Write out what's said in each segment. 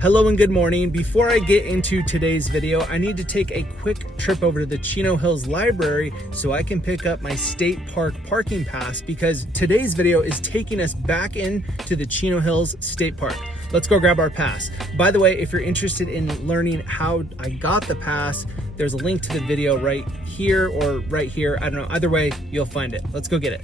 Hello and good morning. Before I get into today's video, I need to take a quick trip over to the Chino Hills Library so I can pick up my state park parking pass, because today's video is taking us back into the Chino Hills State Park. Let's go grab our pass. By the way, if you're interested in learning how I got the pass, there's a link to the video right here or right here. I don't know, either way, you'll find it. Let's go get it.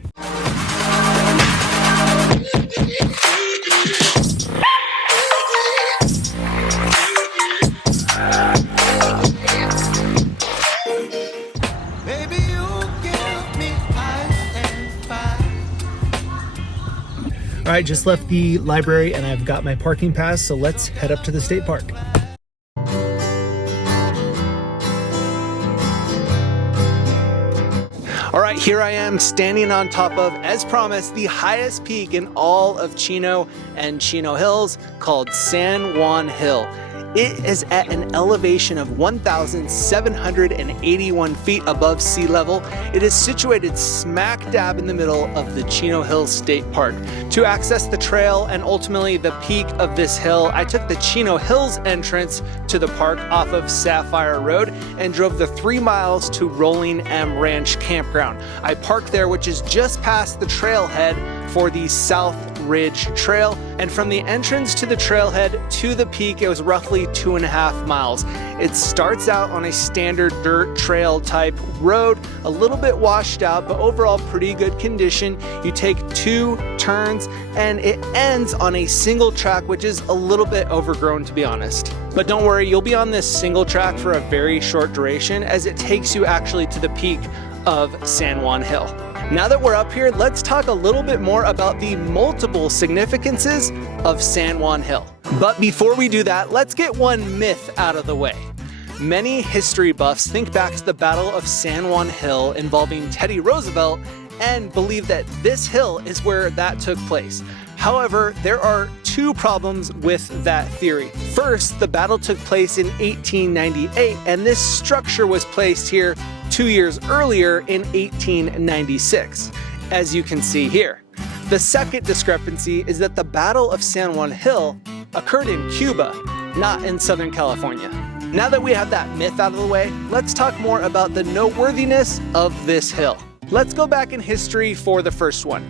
All right, just left the library and I've got my parking pass, so let's head up to the state park. All right, here I am standing on top of, as promised, the highest peak in all of Chino and Chino Hills, called San Juan Hill. It is at an elevation of 1,781 feet above sea level. It is situated smack dab in the middle of the Chino Hills State Park. To access the trail and ultimately the peak of this hill, I took the Chino Hills entrance to the park off of Sapphire Rd and drove the 3 miles to Rolling M Ranch Campground. I parked there, which is just past the trailhead for the South Ridge Trail, and from the entrance to the trailhead to the peak, it was roughly 2.5 miles. It starts out on a standard dirt trail type road, a little bit washed out, but overall pretty good condition. You take 2 turns and it ends on a single track, which is a little bit overgrown, to be honest. But don't worry, you'll be on this single track for a very short duration, as it takes you actually to the peak of San Juan Hill. Now that we're up here, let's talk a little bit more about the multiple significances of San Juan Hill. But before we do that, let's get one myth out of the way. Many history buffs think back to the Battle of San Juan Hill involving Teddy Roosevelt and believe that this hill is where that took place. However, there are 2 problems with that theory. First, the battle took place in 1898, and this structure was placed here 2 years earlier in 1896, as you can see here. The second discrepancy is that the Battle of San Juan Hill occurred in Cuba, not in Southern California. Now that we have that myth out of the way, let's talk more about the noteworthiness of this hill. Let's go back in history for the first one.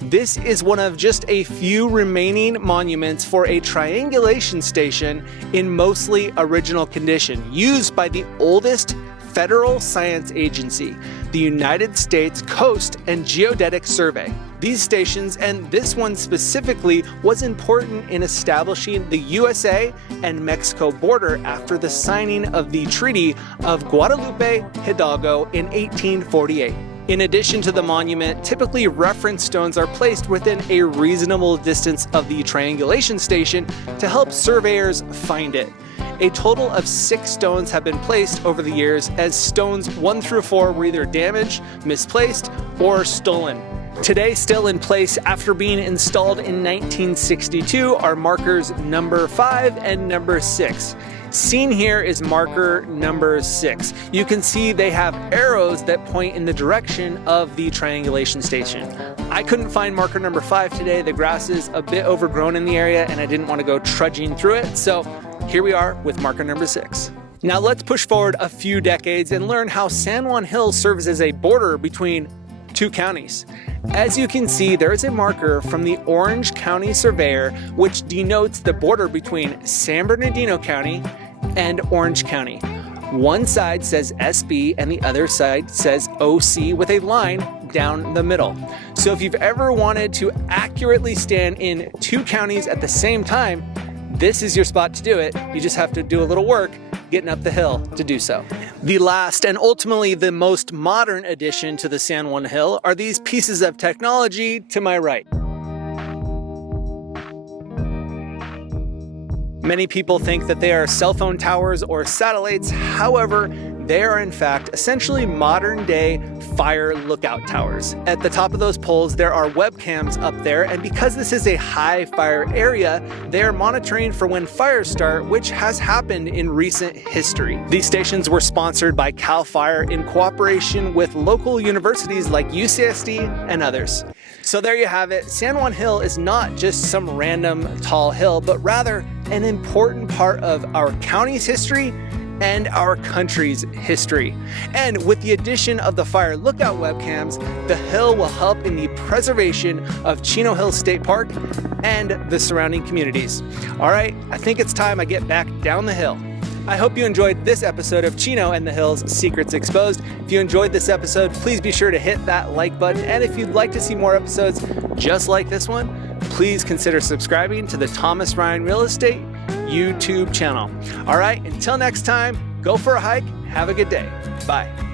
This is one of just a few remaining monuments for a triangulation station in mostly original condition, used by the oldest federal science agency, the United States Coast and Geodetic Survey. These stations, and this one specifically, was important in establishing the USA and Mexico border after the signing of the Treaty of Guadalupe Hidalgo in 1848. In addition to the monument, typically reference stones are placed within a reasonable distance of the triangulation station to help surveyors find it. A total of 6 stones have been placed over the years, as stones 1 through 4 were either damaged, misplaced, or stolen. Today, still in place after being installed in 1962, are markers number 5 and number 6. Seen here is marker number 6. You can see they have arrows that point in the direction of the triangulation station. I couldn't find marker number 5 today. The grass is a bit overgrown in the area and I didn't want to go trudging through it, so here we are with marker number 6. Now let's push forward a few decades and learn how San Juan Hill serves as a border between 2 counties. As you can see, there is a marker from the Orange County Surveyor which denotes the border between San Bernardino County and Orange County. One side says SB and the other side says OC with a line down the middle. So if you've ever wanted to accurately stand in 2 counties at the same time, this is your spot to do it. You just have to do a little work getting up the hill to do so. The last and ultimately the most modern addition to the San Juan Hill are these pieces of technology to my right. Many people think that they are cell phone towers or satellites. However, they are in fact essentially modern day fire lookout towers. At the top of those poles, there are webcams up there, and because this is a high fire area, they are monitoring for when fires start, which has happened in recent history. These stations were sponsored by CAL FIRE in cooperation with local universities like UCSD and others. So there you have it. San Juan Hill is not just some random tall hill, but rather an important part of our county's history and our country's history. And with the addition of the fire lookout webcams, the hill will help in the preservation of Chino Hills State Park and the surrounding communities. All right, I think it's time I get back down the hill. I hope you enjoyed this episode of Chino and the Hills Secrets Exposed. If you enjoyed this episode, please be sure to hit that like button. And if you'd like to see more episodes just like this one, please consider subscribing to the Thomas Ryan Real Estate YouTube channel. All right, until next time, go for a hike. Have a good day. Bye.